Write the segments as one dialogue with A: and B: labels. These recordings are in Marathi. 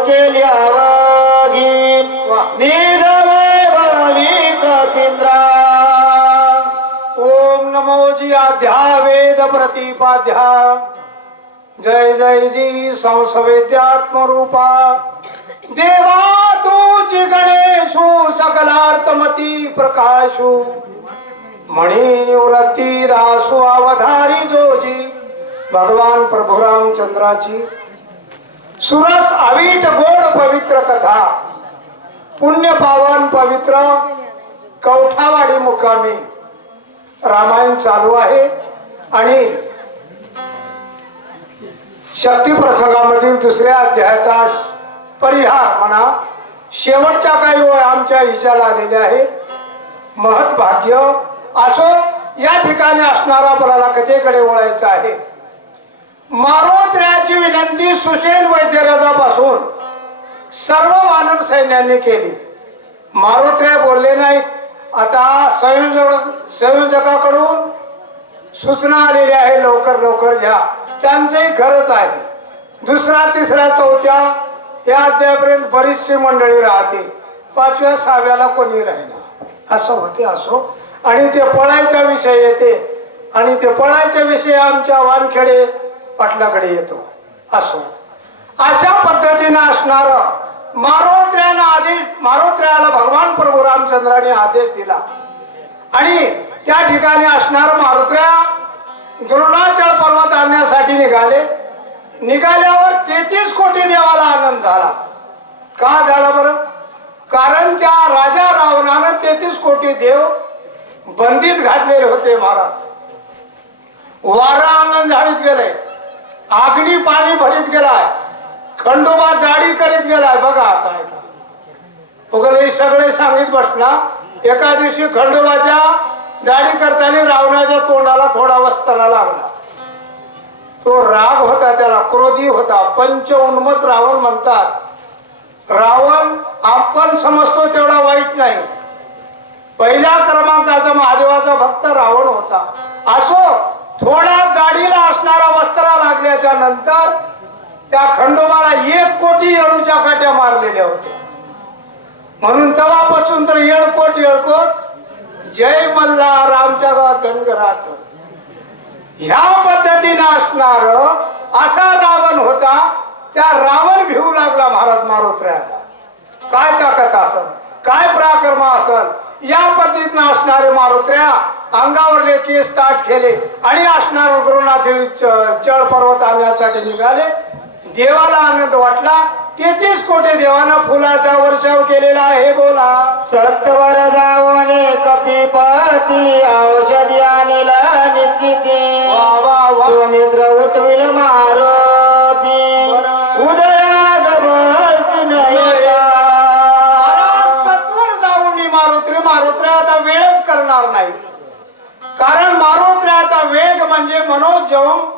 A: पुष्पवृष्टी केली अवघी निधवे भवी कपिंद्रा
B: ओम नमो जी आध्या वेद प्रतिपाद्या जय जय जी संसवेद्यात्म रूपा देवा तूच गणेशु सकलार्थमती प्रकाशु मणी व्रती दासु अवधारी जोजी भगवान प्रभू रामचंद्राची सुरस अवीट गोड पवित्र कथा. पुण्य पावन पवित्र कवठावाडी मुकामी. रामायण चालू आहे आणि शक्ती प्रसंगामधील दुसऱ्या अध्यायाचा परिहार म्हणा शेवटच्या काही ओळ आमच्या हिशाला आलेल्या आहे महत्भाग्य असो या ठिकाणी असणारा आपल्याला कथेकडे वळायचं आहे. मारोद्र्याची विनंती सुशेल वैद्यराजापासून. सर्व वानर सैन्याने केली. मारोत्र्या बोलले नाहीत. आता संयोजक संयोजकाकडून सूचना आलेली आहे लवकर लवकर घ्या. त्यांचंही खरंच आहे. दुसरा तिसऱ्या चौथ्या या अद्यापर्यंत बरीचशी मंडळी राहते पाचव्या सहाव्याला कोणी राहिला? असं होते असो. आणि ते पळायचा विषय येते. आणि ते पळायचा विषय आमच्या वानखेडे पाटलाकडे येतो. असो. अशा पद्धतीने असणार मारोत्र्यानं आदेश मारोत्र्याला भगवान प्रभू रामचंद्राने आदेश दिला. आणि त्या ठिकाणी असणार मारुत्र्या द्रोणाचळ पर्वत आणण्यासाठी निघाले. निघाल्यावर तेहतीस कोटी देवाला आनंद झाला. का झाला बरं? कारण त्या राजा रावणानं तेहतीस कोटी देव बंदीत घातलेले होते महाराज. वारा अंगण झाडीत गेले आग्नी पाणी भरीत गेलाय. खंडोबा दाढी करीत गेलाय. बघा आता हे सगळे सांगित बसला. एका दिवशी खंडोबाच्या दाढी करताना रावणाच्या तोंडाला थोडा वस्ताना लागला. तो राग होता त्याला क्रोधी होता. पंच उन्मत रावण म्हणतात रावण आपण समजतो तेवढा वाईट नाही. पहिल्या क्रमांकाचा महादेवाचा भक्त रावण होता. असो थोडा गाडीला असणारा वस्त्रा लागल्याच्या नंतर त्या खंडोबाला एक कोटी येळूच्या काट्या मारलेल्या होत्या. म्हणून तेव्हापासून तर येळकोट येळकोट जय मल्हार आमच्या गावात धनगरात ह्या पद्धतीने असणार असा रावण होता त्या रावण भिवू लागला महाराज मारोत्र्याला. काय ताकद असल? काय पराक्रम असल? या पद्धतीनं असणारे मारुत्र्या अंगावरले केस ताट केले आणि असणार गुरुनाथी चळ पर्वत आणण्यासाठी निघाले. देवाला आनंद वाटला. तेहतीस कोटी देवानं फुलाचा वर्षाव केलेला आहे बोला.
A: सत्वर जावणे कपिपती औषधी आणील निश्चिती. सुमित्र उठविल मारुती
B: मारुत्र्याचा वेग म्हणजे मनोजम.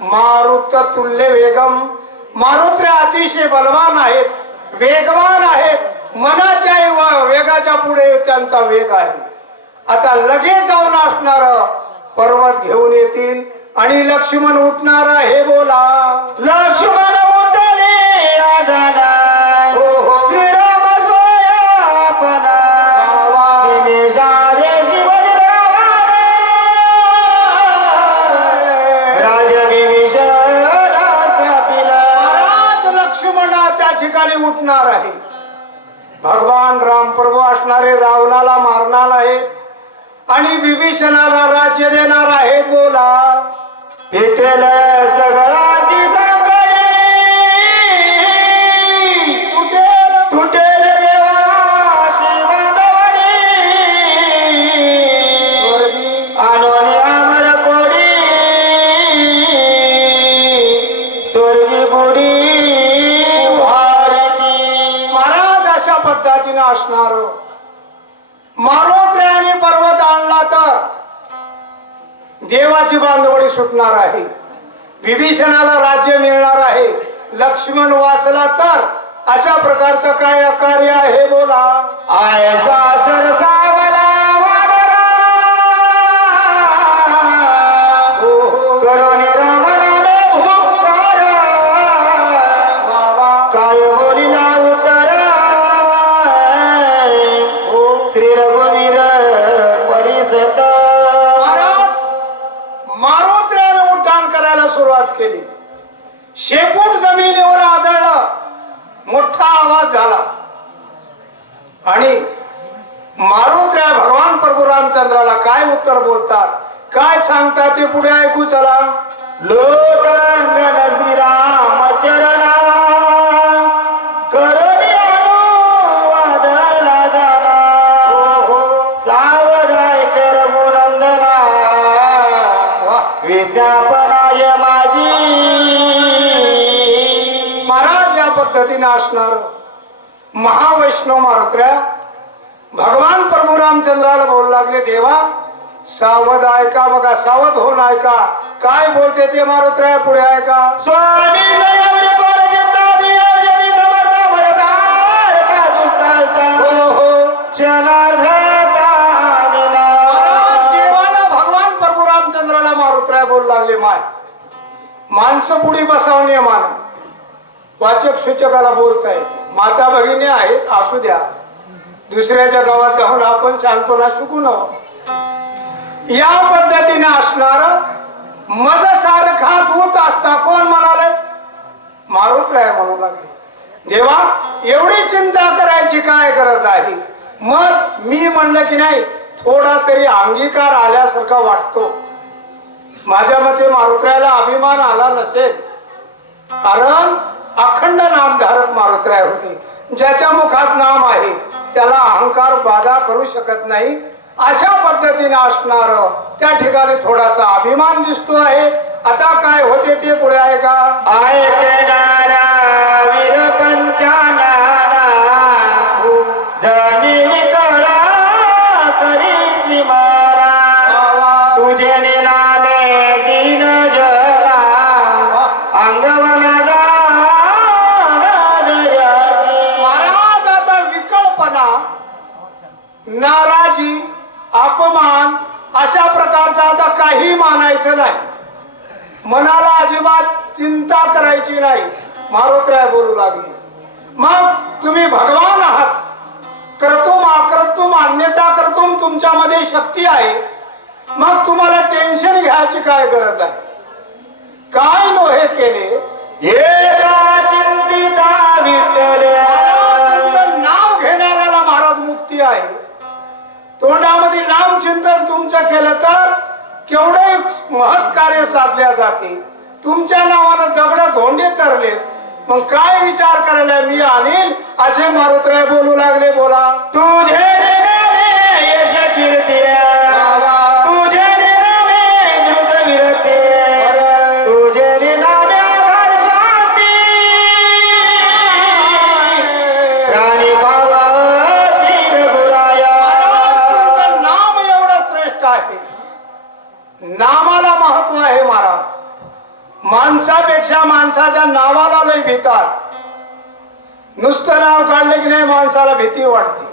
B: मारुत तुल्य वेगम. मारुत्र्या अतिशय बलवान आहेत. वेगवान आहेत. मनाच्या वेगाच्या पुढे त्यांचा वेग आहे. आता लगेच जाऊन असणार पर्वत घेऊन येतील आणि लक्ष्मण उठणार हे बोला.
A: लक्ष्मण
B: आणि राज्य देणार आहे बोला.
A: पेटेल देवाची बांधवडी
B: सुटणार आहे. विभीषणाला राज्य मिळणार आहे. लक्ष्मण वाचला तर अशा प्रकारचं काय कार्य आहे बोला.
A: आयसा
B: आणि मारुत्र्या भगवान प्रभू रामचंद्राला काय उत्तर बोलतात? काय सांगतात ते पुढे ऐकू चला.
A: लोटांगण श्रीराम चरणा करोनी अनुवादला जाना हो, हो. सावधाय कर मुनंदना. विज्ञापनाय माझी
B: महाराज या पद्धतीने असणार. महावैष्णव मारुत्र्या भगवान प्रभू रामचंद्राला बोलू लागले देवा सावध ऐका बघा? सावध होऊन ऐका काय बोलते ते मारुत्र्या? पुढे ऐका
A: स्वामी
B: हो हो. भगवान प्रभू रामचंद्राला मारुत्र्या बोलू लागले माय माणसं पुढे बसावणे मान वाचक सूचकाला बोलताय माता भगिनी आहेत असू द्या. दुसऱ्याच्या गावात जाऊन आपण शांतपणा शिकू न या पद्धतीने असणार मज सारखा दूत असता कोण म्हणाले? मारुतराय म्हणू लागले. देवा एवढी चिंता करायची काय गरज आहे? मग मी म्हणलं की नाही थोडा तरी अंगीकार आल्यासारखा वाटतो. माझ्या मते मारुतरायला अभिमान आला नसेल. कारण अखंड नाम धारक मारुतराय होते. ज्याच्या मुखात नाम आहे त्याला अहंकार बाधा करू शकत नाही. अशा पद्धतीने असणार त्या ठिकाणी थोडासा अभिमान दिसतो आहे. आता काय होते ते पुढे आहे का? मानायचं नाही. मनाला अजिबात चिंता करायची नाही. मारुत्र्या बोलू लागली. मग तुम्ही भगवान आहात. कर्तुम अकर्तुम अन्यता कर्तुम तुमच्यामध्ये शक्ती आहे. मग तुम्हाला टेन्शन घ्यायची काय गरज आहे? काय नोहे केले? तुमचं नाव घेणाऱ्याला महाराज मुक्ती आहे. तोंडामध्ये नाम चिंतन तुमचं केलं तर? केवढे महत् कार्य साधल्या जाते. तुमच्या नावानं दगड धोंडे तरले. मग काय विचार करायला मी आणील असे मारुतराय बोलू लागले बोला.
A: तुझे निरामे
B: नामाला महत्त्व आहे महाराज. माणसापेक्षा माणसाच्या नावाला लय भीतात नुसतं नाव काढलं की नाही माणसाला भीती वाटते.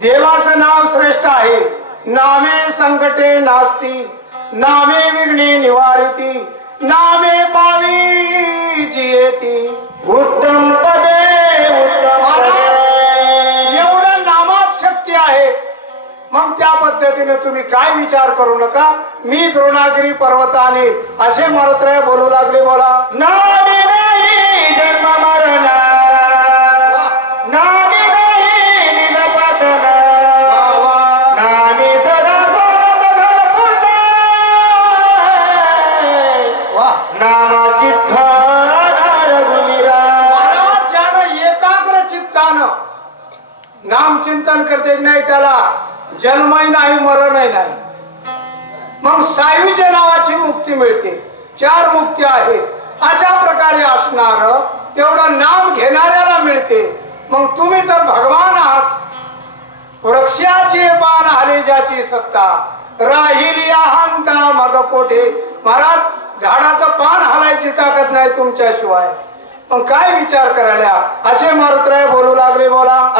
B: देवाचं नाव श्रेष्ठ आहे. नामे संकटे नास्ती. नामे विघ्ने निवारिती. नामे पावी जियेती.
A: उत्तम पदे
B: मग त्या पद्धतीने तुम्ही काय विचार करू नका? मी द्रोणागिरी पर्वताने असे मारुत्र्या बोलू लागले बोला
A: नामी नाही जन्म मरण नामी नाम
B: चिंतन करते नाही त्याला जन्मही नाही मरणही नाही. मग सायुज्य नावाची मुक्ती मिळते. चार मुक्ती आहेत. अशा प्रकारे असणार तेवढं नाम घेणाऱ्याला मिळते. मग तुम्ही तर भगवान आहात. वृक्षाचे पान हरेजाची ज्याची सत्ता. राहिली अहंता मग कोठे? महाराज झाडाचं पान हालायची ताकद नाही तुमच्याशिवाय. मग काय विचार करायला? असे मारुतराय बोलू लागले बोला.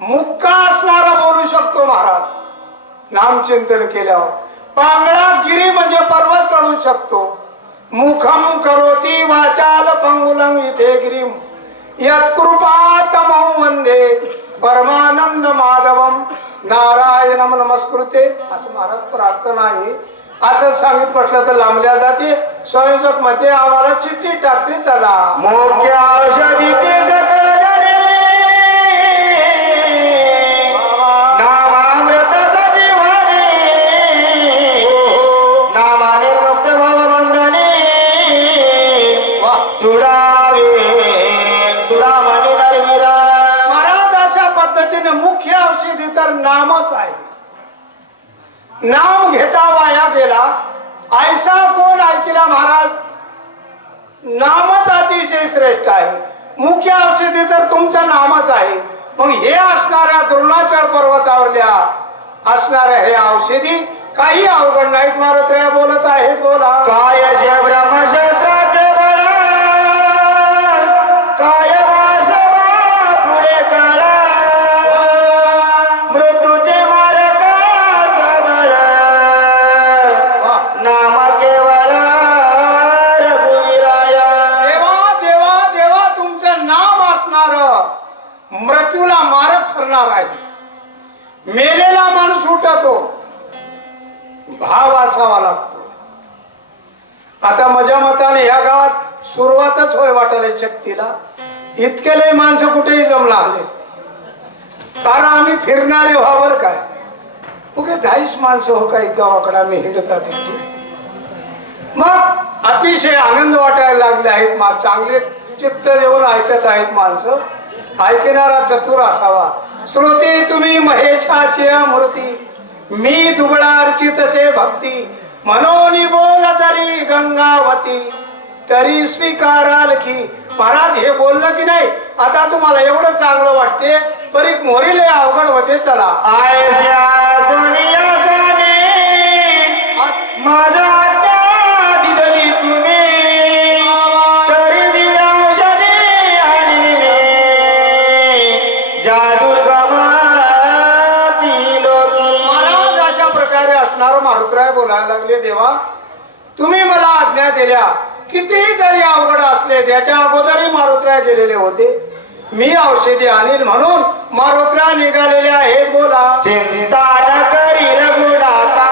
B: मुक्का असणारा बोलू शकतो महाराज. नामचिंतन केल्यावर. पांगळा गिरी म्हणजे पर्वत चढू शकतो. मुखम करोती वाचाल पंगुलम इथे गिरीम. यत्कृपातमं वंदे. परमानंद माधवम. नारायणम नमस्कृते. असं महाराज प्रार्थना आहे. असं सांगित म्हटलं तर लांबल्या जाते. संयोजकमध्ये आम्हाला चिठ्ठी टाकते चला.
A: मोठ्या औषधीचे
B: नाव घेता वाया गेला. ऐसा कोण ऐकला महाराज? नामच अतिशय श्रेष्ठ आहे. मुख्य औषधी तर तुमचं नामच आहे. मग हे असणाऱ्या द्रोणाचळ पर्वतावरल्या असणाऱ्या हे औषधी काही अवघड नाहीत मारत्र्या बोलत आहेत बोला.
A: काय काय
B: असावा लागतो. आता माझ्या मताने या गावात सुरुवातच होय वाटायला शक्तीला. इतके लय माणसं कुठेही जमला आले कारण आम्ही फिरणारे व्हावर काय. उगे दहाच माणसं हो काही गावाकडे आम्ही हिंडतात मग अतिशय आनंद वाटायला लागले आहेत मा चांगले चित्त देऊन ऐकत आहेत माणसं. ऐकणारा चतुर असावा. श्रोते तुम्ही महेशाची मूर्ती मी दुबळा अर्चितसे भक्ती. मनोनी बोल जरी गंगावती. तरी स्वीकाराल की महाराज हे बोललं की नाही? आता तुम्हाला एवढं चांगलं वाटते परी मोरीले अवघड होते चला.
A: सोने माझा
B: आज्ञा दिल्या कितीही जरी अवघड असले त्याच्या अगोदरही मारुतराय गेलेले होते. मी औषधी आणील म्हणून मारुतराय निघालेले आहेत बोला.
A: चिंता न करी रघुनाथा.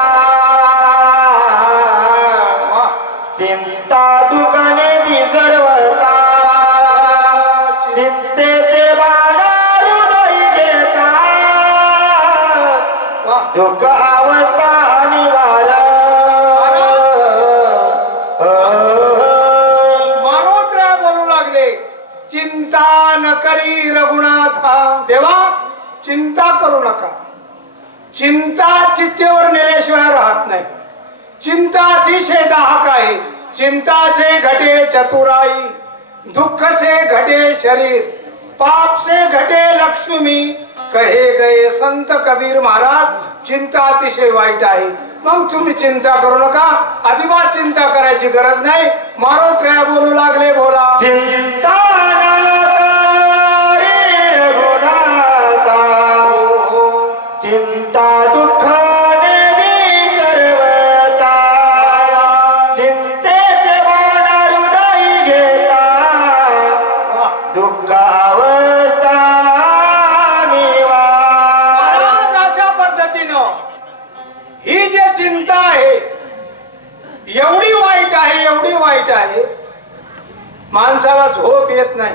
A: चिंता दुकाने सर्वता चिंतेचे बाण हृदय घेता. दुःख आवता
B: करी रघुनाथा देवा चिंता करू नका. चिंता चित्तेवर नेल्याशिवाय राहत नाही. चिंता अतिशय दाहक आहे. चिंता से घटे चतुराई दुःख से घटे शरीर पाप से घटे लक्ष्मी. कहे गए संत कबीर महाराज चिंता अतिशय वाईट आहे. मग तुम्ही चिंता करू नका. अजिबात चिंता करायची गरज नाही. मारो त्रया बोलू लागले बोला.
A: चिंता
B: माणसाला झोप येत नाही.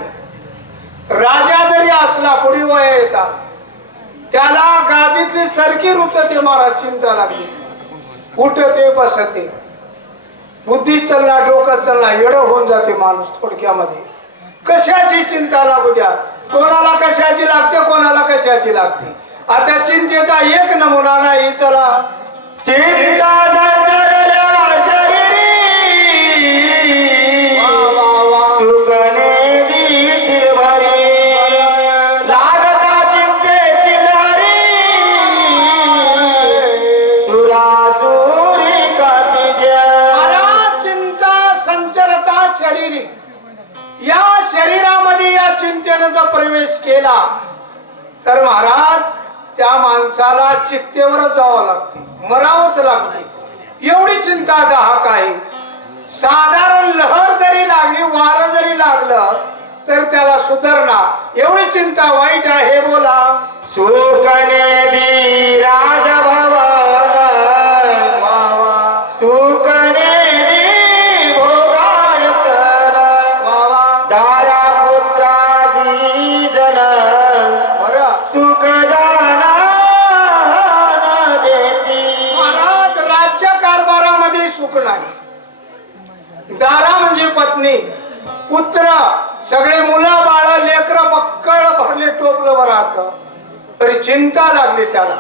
B: राजा जरी असला पुढे वय येतात त्याला गादीतली सरकी रुतते महाराज चिंता लागली. उठते बसते. बुद्धी चलना डोकं चलना एवढं होऊन जाते माणूस थोडक्यामध्ये. कशाची चिंता लागू द्या? कोणाला कशाची लागते कोणाला कशाची लागते? आता चिंतेचा एक नमुना नाही चला.
A: चिंता
B: माणसाला चित्तेवर जावं लागते मरावंच लागते. एवढी चिंता दाहक आहे. साधारण लहर जरी लागली वार जरी लागलं तर त्याला सुधारणा. एवढी चिंता वाईट आहे बोला.
A: सुकने दी
B: म्हणजे पुत्र सगळे मुलं बाळ लेकर बक्कळ भरले टोपलं राहत तरी चिंता लागली त्याला.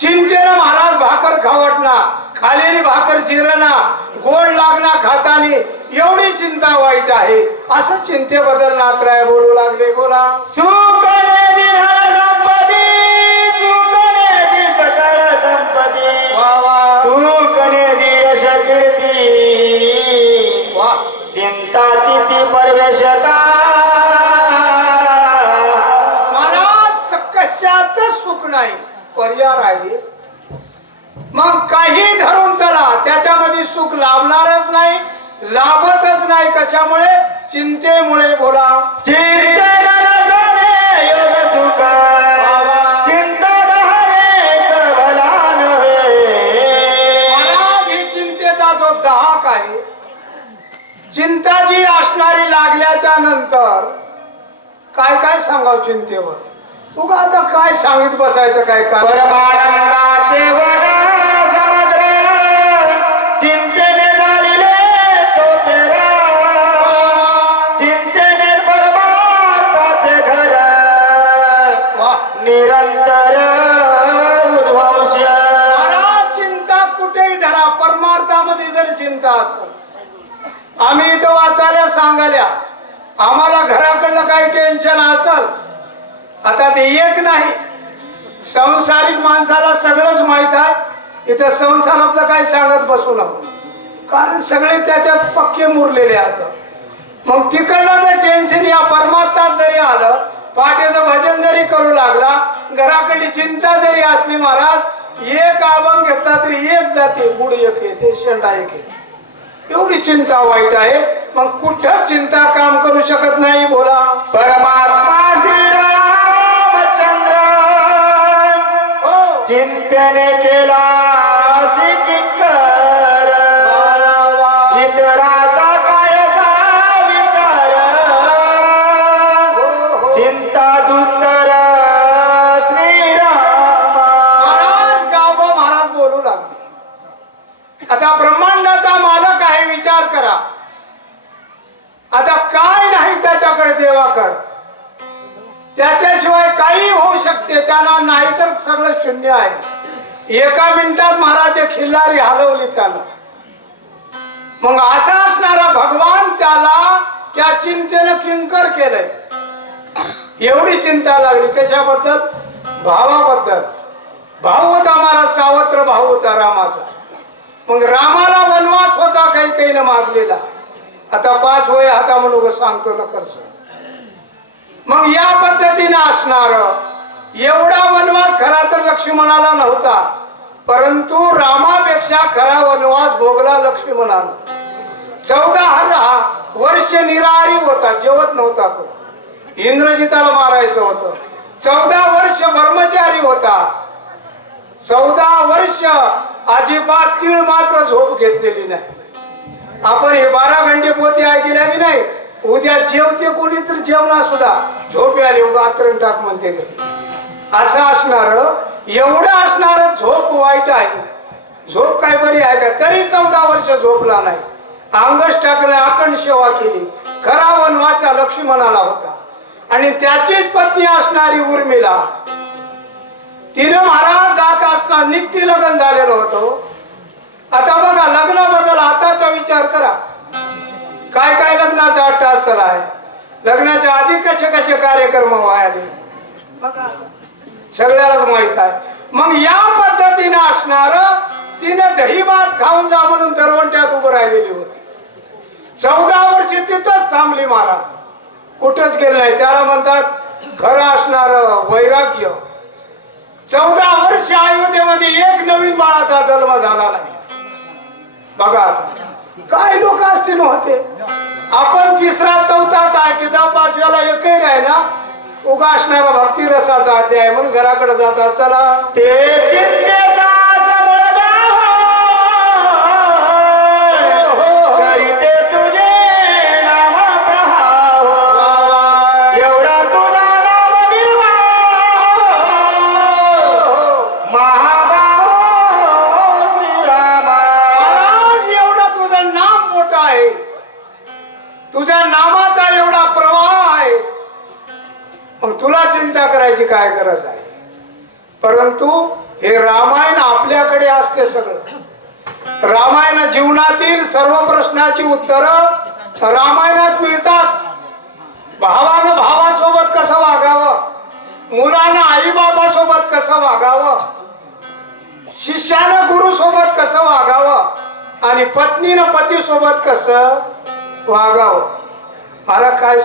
B: चिंतेनं महाराज भाकर खावटना खालेली भाकर चिरणा गोड लागना खातानी. एवढी चिंता वाईट आहे. असं चिंतेबद्दल नात्राय बोलू लागले बोला.
A: सुकने परवेशता
B: महाराज सुख नाही पर्याय आहे. मग काही धरून चला त्याच्यामध्ये सुख लाभणारच नाही लाभतच नाही कशामुळे? चिंतेमुळे बोला. ही चिंतेचा जो दाहक आहे चिंता जी असणारी लागल्याच्या नंतर काय काय सांगाव चिंतेवर? उगा आता काय सांगित बसायचं काय काय
A: निरंतर
B: चिंता कुठेही धरा. परमार्थामध्ये जर चिंता असेल आम्ही इथं वाचायला सांगाल्या आम्हाला घराकडलं काही टेन्शन असल आता ते एक नाही. संसारिक माणसाला सगळंच माहीत आहे इथं संसारातलं काही सांगत बसू नको. कारण सगळे त्याच्यात पक्के मुरलेले आहेत. मग तिकडलं जर टेन्शन या परमात्मात जरी आलं पाट्याचं भजन जरी करू लागला घराकडली चिंता जरी असली महाराज एक आभंग घेतला तरी एक जाते गुड एक येते शेंडा एक येते. एवढी चिंता वाईट आहे. मग कुठं चिंता काम करू शकत नाही बोला.
A: परमात्मा श्रीरामचंद्र
B: हो.
A: चिंतेने केला
B: नाही त्याच्याकडे देवाकडे त्याच्याशिवाय काही होऊ शकते त्याला नाही तर सगळं शून्य आहे. एका मिनिटात महाराज खिल्लारी हलवली त्याला. मग असा असणारा भगवान त्याला त्या चिंतेनं किंकर केलंय. एवढी चिंता लागली. कशाबद्दल? भावाबद्दल. भाऊ होता मला सावत्र भाऊ होता रामाचा. मग रामाला वनवास होता काही काही मारलेला. आता पाच वय हाता म्हणून सांगतो न करस मग या पद्धतीने असणार. एवढा वनवास खरा तर लक्ष्मणाला नव्हता. परंतु रामापेक्षा खरा वनवास भोगला लक्ष्मणानं. चौदा हा वर्ष निराहारी होता जेवत नव्हता तो. इंद्रजिताला मारायचं होतं. चौदा वर्ष ब्रह्मचारी होता. चौदा वर्ष अजिबात तीळ मात्र झोप घेतलेली नाही. आपण हे बारा घंटे पोते ऐकल्या की नाही. उद्या जेवते कोणी तर जेवणा सुद्धा. झोप आली उगा आकरण टाक म्हणते असं असणार एवढं असणार झोप वाईट आहे. झोप काय बरी आहे का? तरी चौदा वर्ष झोपला नाही. अंगच टाकलं आकण सेवा केली. खरा वनवासा लक्ष्मणाला होता. आणि त्याचीच पत्नी असणारी उर्मिला तिनं महाराज जात असताना नित्य लग्न झालेलं होतं. आता बघा लग्नाबद्दल आताचा विचार करा. काय काय लग्नाचा अट्टास चला? आहे लग्नाच्या आधी कसे कसे कार्यक्रम व्हायले? बघा. सगळ्यालाच माहीत आहे. मग या पद्धतीने असणार तिने दही भात खाऊन जा म्हणून दरवंट्यात उभं राहिलेली होती. चौदा वर्ष तिथंच थांबली महाराज. कुठंच गेलं नाही. त्याला म्हणतात खरं असणार वैराग्य. चौदा वर्ष अयोध्येमध्ये एक नवीन बाळाचा जन्म झाला नाही. बघा. काय लोक असतील होते? आपण तिसरा चौथाच आहे की दहा पाचव्याला एकही नाही ना? उगा असणारा भक्ती रसाचा अध्याय म्हणून घराकडे जातात चला.
A: ते
B: चिंतेचा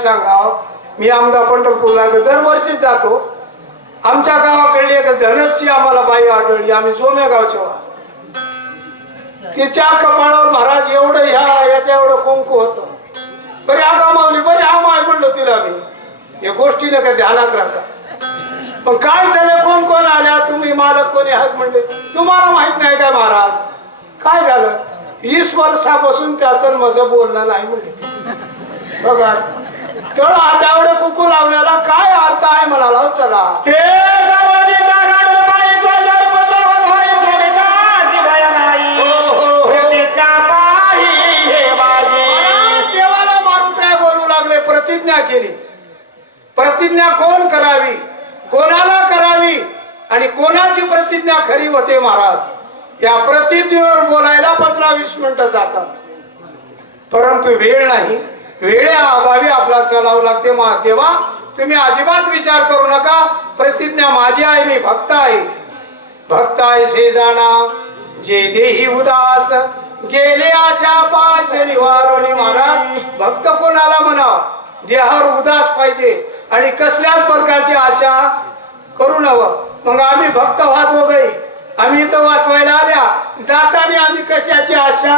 B: सांगावं मी आमदार पंढरपूरला दरवर्षी जातो. आमच्या गावाकडली एक धनची आम्हाला बाई आढळली आम्ही जोम्या गावचे तिच्या कपाळावर महाराज एवढं ह्या याच्या एवढं कुंकू होतं. बरे हा बरे आमाय म्हणलो तिला मी. या गोष्टीने काय ध्यानात राहतात पण काय झालं कोण कोण आल्या तुम्ही मालक कोणी आहात म्हणले? तुम्हाला माहीत नाही काय महाराज? काय झालं? वीस वर्षापासून त्याचं माझं बोलणं नाही म्हणले. बघा. तर एवढं कुकू लावण्याला काय अर्थ आहे म्हणाला हो चला
A: ते हे
B: देवाला मारुत्राय बोलू लागले प्रतिज्ञा केली. प्रतिज्ञा कोण करावी? कोणाला करावी? आणि कोणाची प्रतिज्ञा खरी होते महाराज? या प्रतिज्ञेवर बोलायला पंधरा वीस मिनिटं जातात. परंतु वेळ नाही. वेळेअभावी अभावी आपला चालावं लागते मा तुम्ही अजिबात विचार करू नका. प्रतिज्ञा माझी आहे मी भक्त आहे. भक्त आहे से जाणा जे देही उदास गेले आशा पाश निवारणी महाराज. भक्त कोणाला म्हणा देहावर उदास पाहिजे आणि कसल्याच प्रकारची आशा करू नवं. मग आम्ही भक्त व्हात वगैरे आम्ही इथं वाचवायला आल्या. जाताना आम्ही कशाची आशा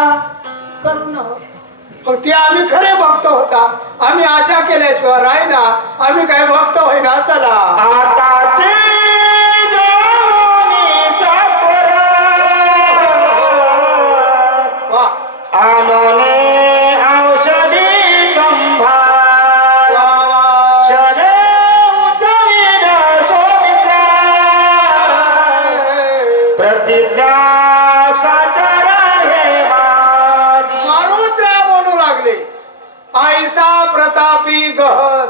B: करू नवं? पण ते आम्ही खरे भक्त होता. आम्ही आशा केल्याशिवाय राहिला. ना आम्ही काय भक्त होईना चला. प्रतापी गहन.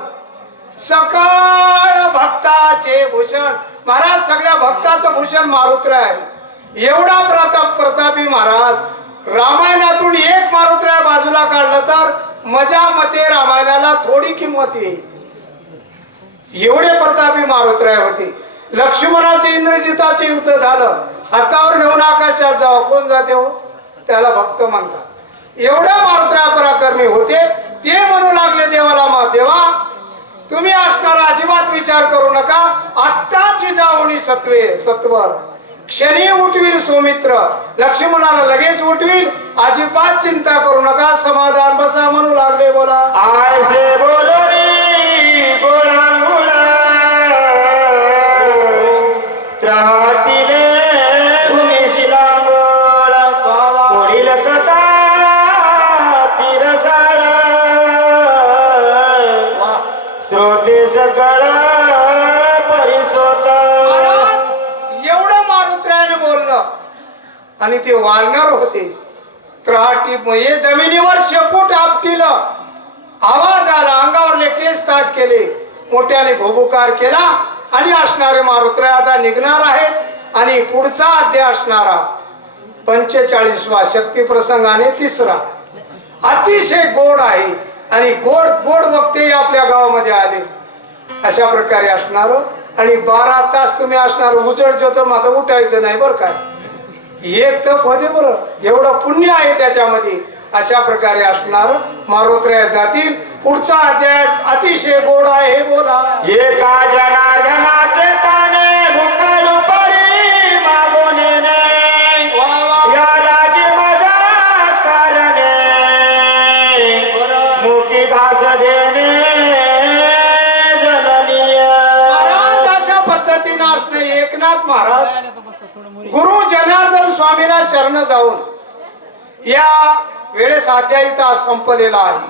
B: सकळ भक्ताचे भूषण. महाराज सगळ्या भक्ताचं भूषण मारुतराय एवढा प्रताप प्रतापी महाराज. रामायणातून एक मारुतराय बाजूला काढलं तर मजा मते रामायणाला थोडी किंमत येईल. एवढे प्रतापी मारुतराय होते. लक्ष्मणाचे इंद्रजिताचे युद्ध झालं. हातावर घेऊन आकाशात जावं. कोण जाते हो? त्याला भक्त म्हणतात. एवढ्या मारुतराय पराक्रमी होते. ते म्हणू लागले देवाला मा देवा तुम्ही असणारा अजिबात विचार करू नका. आत्ताची जाऊनी सत्वे सत्वर. क्षणी उठवील सोमित्र. लक्ष्मणाला लगेच उठवील. अजिबात चिंता करू नका. समाधान बसा म्हणू लागले बोला.
A: आयसे बोलोनी गोळांगुळ त्राटिले
B: एवढं मारुत्र्याने बोललं. आणि ते वाळणार होते. त्राटी म्हणजे जमिनीवर शेपूट आपतील आवाज आला अंगावरले केस ताट केले. मोठ्याने भोबुकार केला आणि असणारे मारुत्र आता निघणार आहेत आणि पुढचा अध्याय असणारा. पंचेचाळीसवा शक्ती प्रसंगाने तिसरा. अतिशय गोड आहे आणि गोड गोड वक्ते आपल्या गावामध्ये आले. अशा प्रकारे असणार. आणि बारा तास तुम्ही असणार. उजड जो तर माझं उठायचं नाही बरं काय एक तप होते बरं. एवढं पुण्य आहे त्याच्यामध्ये. अशा प्रकारे असणार. मारोत्र्या जातील. पुढचा अध्याय अतिशय गोड आहे. हे बोला.
A: एका
B: स्वामीला जाऊन या वेळेस अध्याय तास संपलेला आहे.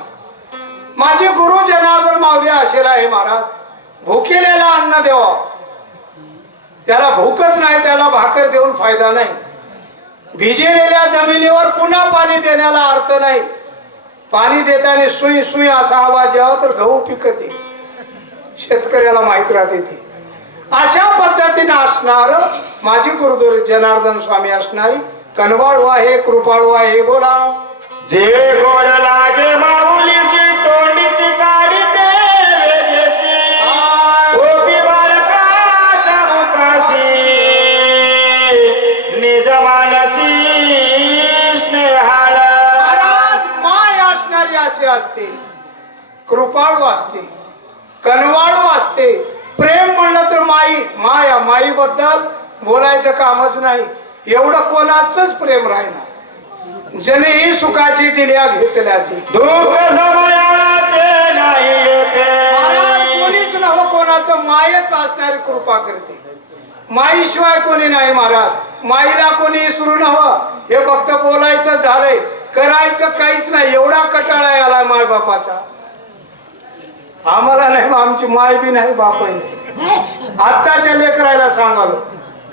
B: माझे गुरु जनावर मावले असेल आहे महाराज. भुकेलेला अन्न देवा. त्याला भूकच नाही त्याला भाकर देऊन फायदा नाही. भिजेलेल्या जमिनीवर पुन्हा पाणी देण्याला अर्थ नाही. पाणी देताना सुई सुई असा आवाज यावा तर गहू पिकत. शेतकऱ्याला माहीत राहते ती. अशा पद्धतीने असणार माझी गुरुदेव जनार्दन स्वामी असणारी कनवाळू आहे कृपाळू आहे बोला.
A: जे
B: गोडला राहिना जने सुखाची दिल्या घेतल्याची.
A: दुःख समयाचे नाही
B: कोणीच नव कोणाचं मायच असणारी कृपा करते. माईशिवाय कोणी नाही महाराज. माईला कोणी विसरू नवं. हे फक्त बोलायचं झालंय. करायचं काहीच नाही. एवढा कटाळा आला माय बापाचा. आम्हाला नाही आमची माय बी नाही बापही नाही. आत्ताच्या लेकरायला सांगालो.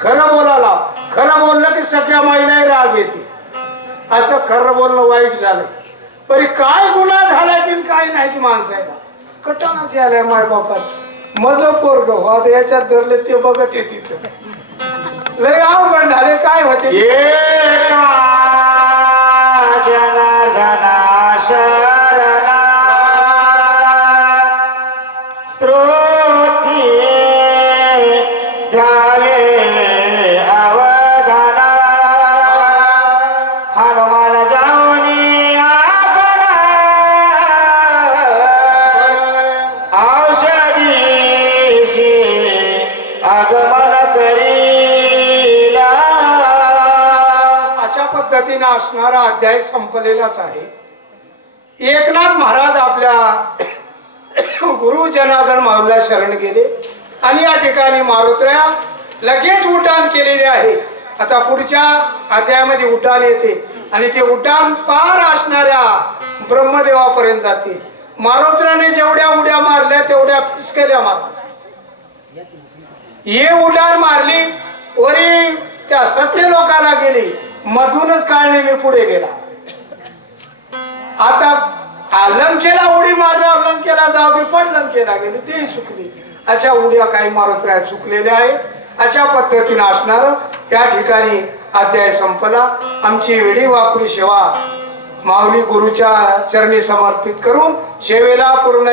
B: खरं बोलाला. खरं बोललं की सगळ्या माईलाही राग येते. असं खरं बोलणं वाईट झालं तरी काय गुन्हा झालाय की काय नाही की माणसाला कटाणाच आलाय माय बापाच मज पोरग हो याच्यात धरले ते बघत येते लय अवघड झाले काय होते? पद्धतीने अध्याय संपलेलाच आहे. एकनाथ महाराज आपल्या गुरु जनार्दन माऊला शरण गेले आणि या ठिकाणी मारुत्र्या लगेच उड्डाण केलेले आहे. आता पुढच्या अध्यायामध्ये उड्डाण येते आणि ते उड्डाण पार असणाऱ्या ब्रह्मदेवापर्यंत जाते. मारुत्र्याने जेवढ्या उड्या मारल्या तेवढ्या फिसकेल्या मारल्या हे उड्डाण मारली वरी त्या सत्य लोकांना गेली. मधूनच काळने मी पुढे गेला. आता आ, लंकेला उडी मारल्यावर लंकेला जाऊ की पण लंकेला गेली तेही चुकली. अशा उड्या काही मारत राहत चुकलेल्या आहेत. अशा पद्धतीने असणार त्या ठिकाणी अध्याय संपला. आमची वेळी वापरी सेवा माऊली गुरुच्या चरणी समर्पित करून सेवेला पूर्ण